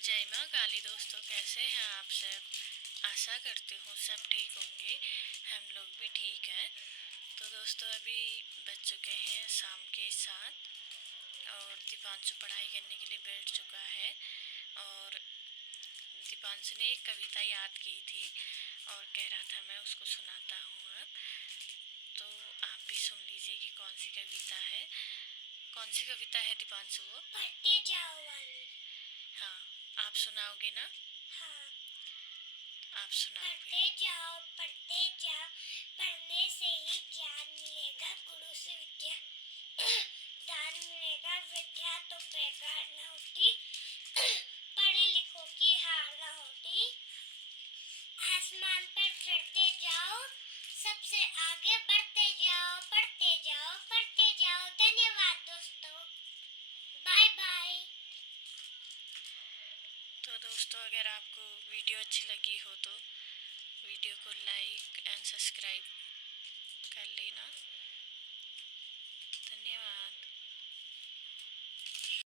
जय माँ काली। दोस्तों, कैसे हैं आप सब? आशा करती हूँ सब ठीक होंगे। हम लोग भी ठीक हैं। तो दोस्तों, अभी बज चुके हैं शाम के 7 और दीपांशु पढ़ाई करने के लिए बैठ चुका है। और दीपांशु ने एक कविता याद की थी और कह रहा था मैं उसको सुनाता हूँ अब। तो आप भी सुन लीजिए कि कौन सी कविता है। कौन सी कविता है दीपांशु? वो पढ़ते जाओ वाली। हाँ, आप सुनाओगे ना? हाँ, आप सुनाओगे। पढ़ते जाओ, पढ़ने से ही ज्ञान मिलेगा, गुरु से विद्या दान मिलेगा। विद्या तो बेकार न होती, पढ़े लिखो की हार न होती। आसमान पर चढ़ते जाओ, सबसे आगे बढ़ते जाओ, पढ़ते जाओ, पढ़ते जाओ। धन्यवाद दोस्तों, बाय बाय। तो दोस्तों, अगर आपको वीडियो अच्छी लगी हो तो वीडियो को लाइक एंड सब्सक्राइब कर लेना। धन्यवाद।